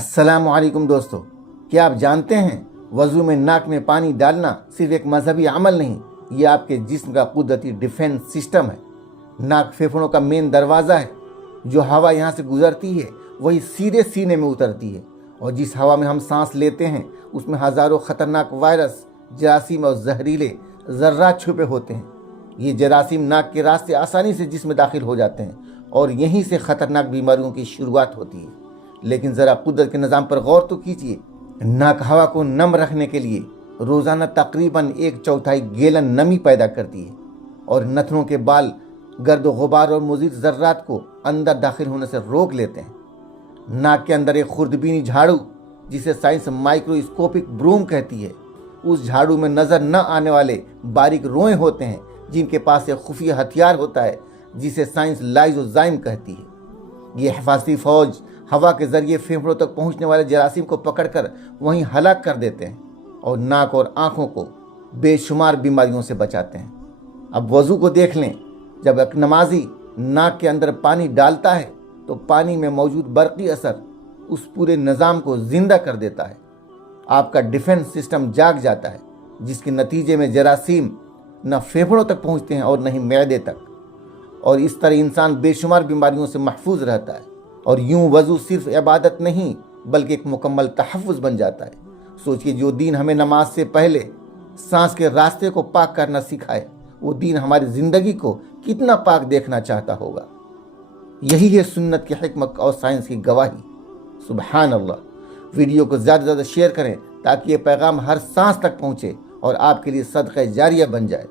अस्सलाम वालेकुम दोस्तों, क्या आप जानते हैं वज़ू में नाक में पानी डालना सिर्फ एक मजहबी अमल नहीं, ये आपके जिस्म का कुदरती डिफेंस सिस्टम है। नाक फेफड़ों का मेन दरवाज़ा है। जो हवा यहाँ से गुजरती है वही सीधे सीने में उतरती है, और जिस हवा में हम सांस लेते हैं उसमें हज़ारों ख़तरनाक वायरस, जरासीम और जहरीले ज़र्रात छुपे होते हैं। ये जरासीम नाक के रास्ते आसानी से जिस्म में दाखिल हो जाते हैं और यहीं से ख़तरनाक बीमारियों की शुरुआत होती है। लेकिन ज़रा कुदरत के निज़ाम पर गौर तो कीजिए। नाक हवा को नम रखने के लिए रोज़ाना तकरीबन 1/4 गैलन नमी पैदा करती है, और नथनों के बाल गर्द गुबार और मुज़िर ज़र्रात को अंदर दाखिल होने से रोक लेते हैं। नाक के अंदर एक खुर्दबीनी झाड़ू, जिसे साइंस माइक्रोस्कोपिक ब्रूम कहती है, उस झाड़ू में नज़र न आने वाले बारीक रोए होते हैं, जिनके पास एक खुफिया हथियार होता है जिसे साइंस लाइजोजाइम कहती है। ये हिफाजती फ़ौज हवा के ज़रिए फेफड़ों तक पहुंचने वाले जरासीम को पकड़कर वहीं हलाक कर देते हैं और नाक और आँखों को बेशुमार बीमारियों से बचाते हैं। अब वज़ू को देख लें। जब एक नमाजी नाक के अंदर पानी डालता है तो पानी में मौजूद बरक़ी असर उस पूरे निज़ाम को ज़िंदा कर देता है। आपका डिफेंस सिस्टम जाग जाता है, जिसके नतीजे में जरासीम न फेफड़ों तक पहुँचते हैं और न ही मैदे तक, और इस तरह इंसान बेशुमार बीमारियों से महफूज रहता है। और यूं वज़ू सिर्फ इबादत नहीं बल्कि एक मुकम्मल तहफ़्फ़ुज़ बन जाता है। सोचिए, जो दीन हमें नमाज से पहले सांस के रास्ते को पाक करना सिखाए, वो दीन हमारी ज़िंदगी को कितना पाक देखना चाहता होगा। यही है सुन्नत की हिकमत और साइंस की गवाही। सुबहान अल्लाह। वीडियो को ज़्यादा से ज़्यादा शेयर करें ताकि ये पैगाम हर सांस तक पहुँचे और आपके लिए सदक़े जारिया बन जाए।